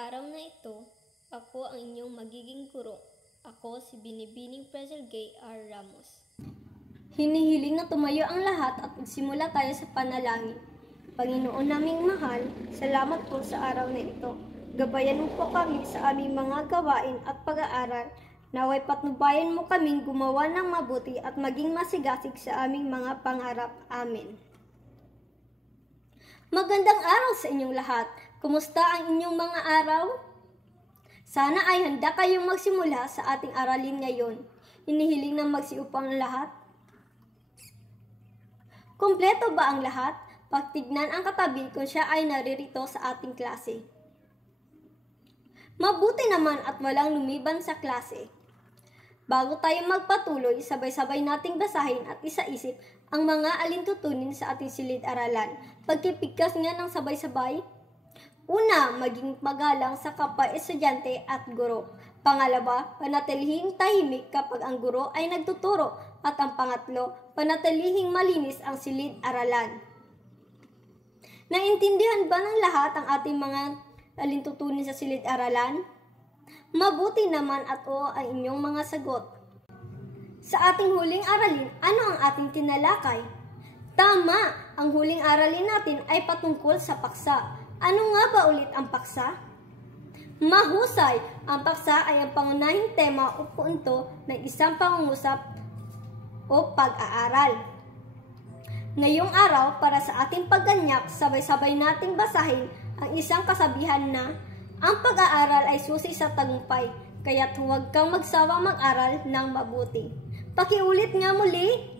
araw na ito, ako ang inyong magiging guro. Ako si Binibining Prezel Gay R. Ramos. Hinihiling na tumayo ang lahat at magsimula tayo sa panalangin. Panginoon naming mahal, salamat po sa araw na ito. Gabayan mo po kami sa aming mga gawain at pag-aaral. Naway patnubayan mo kaming gumawa ng mabuti at maging masigasig sa aming mga pangarap. Amen. Magandang araw sa inyong lahat. Kumusta ang inyong mga araw? Sana ay handa kayong magsimula sa ating aralin ngayon. Hinihiling na magsiupo ang lahat? Kumpleto ba ang lahat? Pagtignan ang katabi kung siya ay naririto sa ating klase. Mabuti naman at walang lumiban sa klase. Bago tayo magpatuloy, sabay-sabay nating basahin at isa-isip ang mga alintutunin sa ating silid-aralan. Pagkipigkas nga ng sabay-sabay. Una, maging magalang sa kapwa estudyante at guro. Pangalawa, panatilihing tahimik kapag ang guro ay nagtuturo. At ang pangatlo, panatilihing malinis ang silid-aralan. Naintindihan ba ng lahat ang ating mga alintutunin sa silid-aralan? Mabuti naman at oo ang inyong mga sagot. Sa ating huling aralin, ano ang ating tinalakay? Tama! Ang huling aralin natin ay patungkol sa paksa. Ano nga ba ulit ang paksa? Mahusay! Ang paksa ay ang pangunahing tema o punto ng isang pangungusap o pag-aaral. Ngayong araw, para sa ating pagganyak, sabay-sabay nating basahin ang isang kasabihan na ang pag-aaral ay susi sa tagumpay, kaya't huwag kang magsawang mag-aral ng mabuti. Pakiulit nga muli.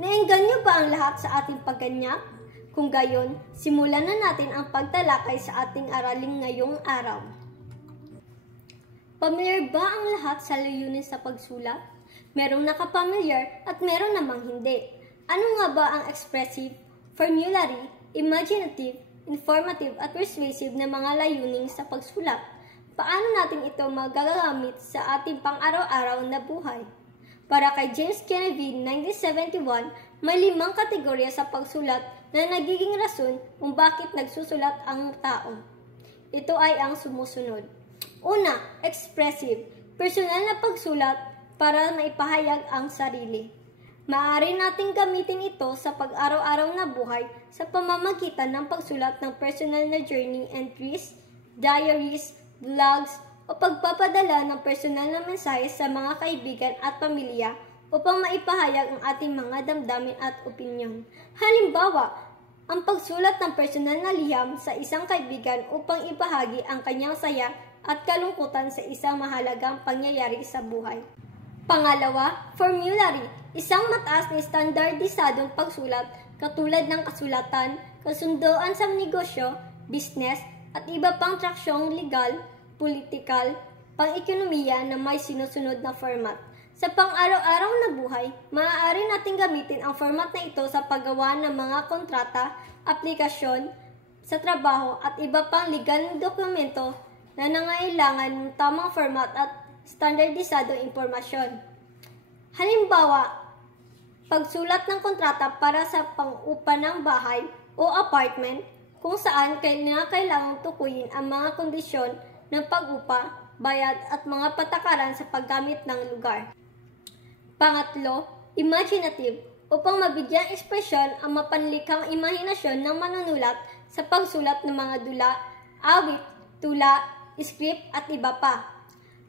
Naengganyo ba ang lahat sa ating pagganyak? Kung gayon, simulan na natin ang pagtalakay sa ating aralin ngayong araw. Pamilyar ba ang lahat sa layunin sa pagsulat? Merong nakapamilyar at meron namang hindi. Ano nga ba ang expressive, formulary, imaginative, informative at persuasive na mga layunin sa pagsulat? Paano natin ito magagamit sa ating pang-araw-araw na buhay? Para kay James Kennedy, 1971, may 5 kategorya sa pagsulat na nagiging rason kung bakit nagsusulat ang tao. Ito ay ang sumusunod. Una, expressive, personal na pagsulat para maipahayag ang sarili. Maaari nating gamitin ito sa pag-araw-araw na buhay sa pamamagitan ng pagsulat ng personal na journey entries, diaries, vlogs, o pagpapadala ng personal na mensahe sa mga kaibigan at pamilya upang maipahayag ang ating mga damdamin at opinyon. Halimbawa, ang pagsulat ng personal na liham sa isang kaibigan upang ibahagi ang kanyang saya at kalungkutan sa isang mahalagang pangyayari sa buhay. Pangalawa, formulary, isang mataas na standardisadong pagsulat katulad ng kasulatan, kasunduan sa negosyo, business, at iba pang traksyong legal, politikal, pang-ekonomiya na may sinusunod na format. Sa pang-araw-araw na buhay, maaari nating gamitin ang format na ito sa paggawa ng mga kontrata, aplikasyon sa trabaho at iba pang legal na dokumento na nangailangan ng tamang format at standardisadong impormasyon. Halimbawa, pagsulat ng kontrata para sa pang-upa ng bahay o apartment kung saan kailangang tukuyin ang mga kondisyon ng pag-upa, bayad at mga patakaran sa paggamit ng lugar. Pangatlo, imaginative, upang mabigyang ekspresyon ang mapanlikhang imahinasyon ng manunulat sa pagsulat ng mga dula, awit, tula, script at iba pa.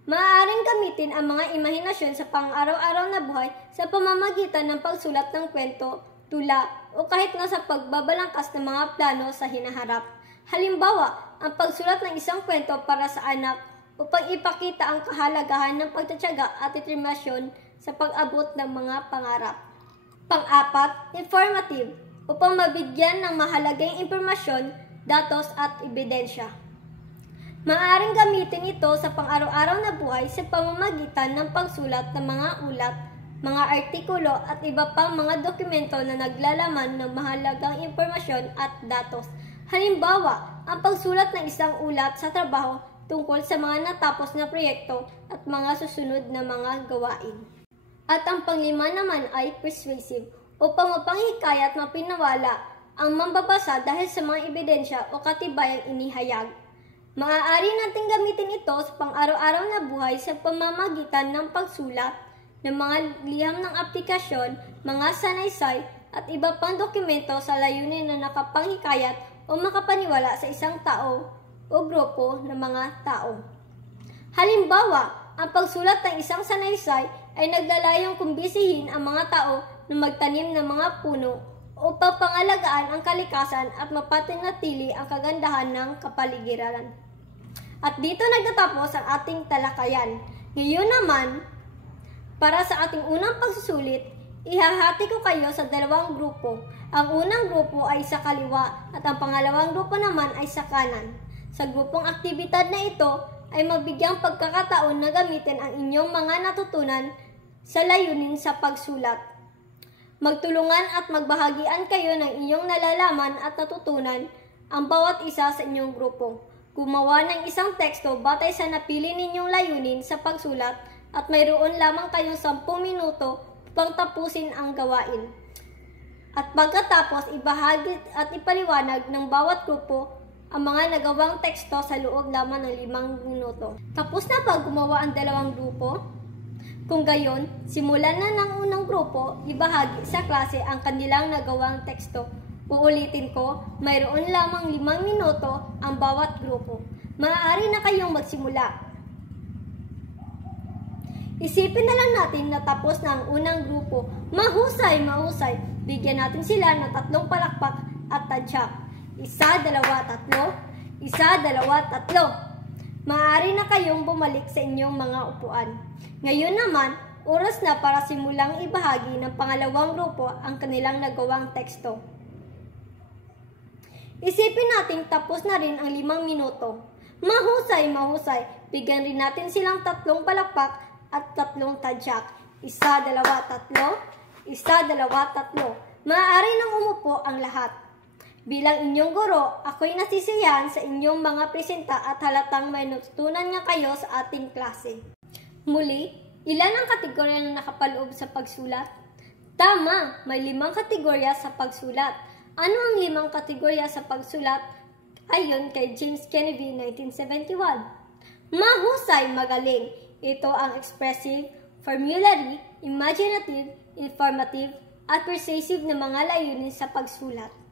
Maaaring gamitin ang mga imahinasyon sa pang-araw-araw na buhay sa pamamagitan ng pagsulat ng kwento, tula, o kahit nga sa pagbabalangkas ng mga plano sa hinaharap. Halimbawa, ang pagsulat ng isang kwento para sa anak upang ipakita ang kahalagahan ng pagtatyaga at determinasyon sa pag-abot ng mga pangarap. Pang-apat, informative, upang mabigyan ng mahalagang impormasyon, datos at ebidensya. Maaaring gamitin ito sa pang-araw-araw na buhay sa pamamagitan ng pagsulat ng mga ulat, mga artikulo at iba pang mga dokumento na naglalaman ng mahalagang impormasyon at datos. Halimbawa, ang pagsulat ng isang ulat sa trabaho tungkol sa mga natapos na proyekto at mga susunod na mga gawain. At ang panglima naman ay persuasive, upang mapanghikayat at mapinawala ang mambabasa dahil sa mga ebidensya o katibayang inihayag. Maaari nating gamitin ito sa pang-araw-araw na buhay sa pamamagitan ng pagsulat ng mga liham ng aplikasyon, mga sanaysay, at iba pang dokumento sa layunin na nakapanghikayat o makapaniwala sa isang tao o grupo ng mga tao. Halimbawa, ang pagsulat ng isang sanaysay ay naglalayong kumbisihin ang mga tao na magtanim ng mga puno upang pangalagaan ang kalikasan at mapatinatili ang kagandahan ng kapaligiran. At dito nagtatapos ang ating talakayan. Ngayon naman, para sa ating unang pagsusulit, ihahati ko kayo sa dalawang grupo. Ang unang grupo ay sa kaliwa at ang pangalawang grupo naman ay sa kanan. Sa grupong aktibidad na ito ay mabigyang pagkakataon na gamitin ang inyong mga natutunan sa layunin sa pagsulat. Magtulungan at magbahagian kayo ng inyong nalalaman at natutunan ang bawat isa sa inyong grupo. Gumawa ng isang teksto batay sa napili ninyong layunin sa pagsulat at mayroon lamang kayong 10 minuto upang tapusin ang gawain. At pagkatapos, ibahagi at ipaliwanag ng bawat grupo ang mga nagawang teksto sa loob lamang ng 5 minuto. Tapos na ba gumawa ang dalawang grupo? Kung gayon, simulan na ng unang grupo, ibahagi sa klase ang kanilang nagawang teksto. Uulitin ko, mayroon lamang 5 minuto ang bawat grupo. Maaari na kayong magsimula. Isipin na lang natin na tapos na ang unang grupo. Mahusay, mahusay. Bigyan natin sila ng 3 palakpak at tadyak. 1, 2, 3. 1, 2, 3. Maaari na kayong bumalik sa inyong mga upuan. Ngayon naman, oras na para simulang ibahagi ng pangalawang grupo ang kanilang nagawang teksto. Isipin natin tapos na rin ang 5 minuto. Mahusay, mahusay. Bigyan rin natin silang 3 palakpak at 3 tadyak. 1, 2, 3. 1, 2, 3. Maaari nang umupo ang lahat. Bilang inyong guro, ako'y nasisiyahan sa inyong mga presenta at halatang may natutunan nga kayo sa ating klase. Muli, ilan ang kategorya na nakapaloob sa pagsulat? Tama, may 5 kategorya sa pagsulat. Ano ang 5 kategorya sa pagsulat? Ayon kay James Kennedy, 1971. Mahusay, magaling. Ito ang expressive, formulary, imaginative, informative, at persuasive na mga layunin sa pagsulat.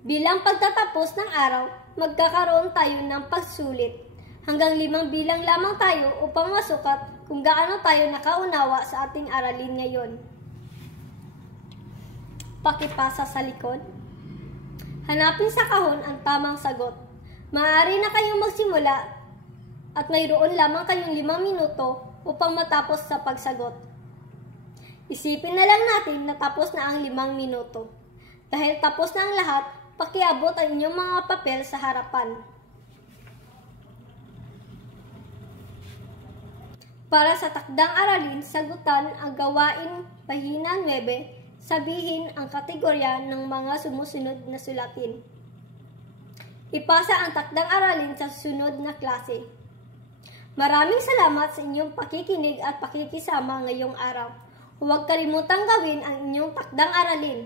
Bilang pagtatapos ng araw, magkakaroon tayo ng pagsulit. Hanggang 5 bilang lamang tayo upang masukat kung gaano tayo nakaunawa sa ating aralin ngayon. Pakipasa sa likod. Hanapin sa kahon ang tamang sagot. Maaari na kayong magsimula at mayroon lamang kayong 5 minuto upang matapos sa pagsagot. Isipin na lang natin na tapos na ang 5 minuto. Dahil tapos na ang lahat, pakiabot ang inyong mga papel sa harapan. Para sa takdang aralin, sagutan ang gawain pahina 9. Sabihin ang kategorya ng mga sumusunod na sulatin. Ipasa ang takdang aralin sa susunod na klase. Maraming salamat sa inyong pakikinig at pakikisama ngayong araw. Huwag kalimutang gawin ang inyong takdang aralin.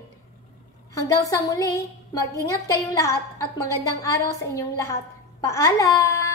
Hanggang sa muli, mag-ingat kayong lahat at magandang araw sa inyong lahat. Paalam!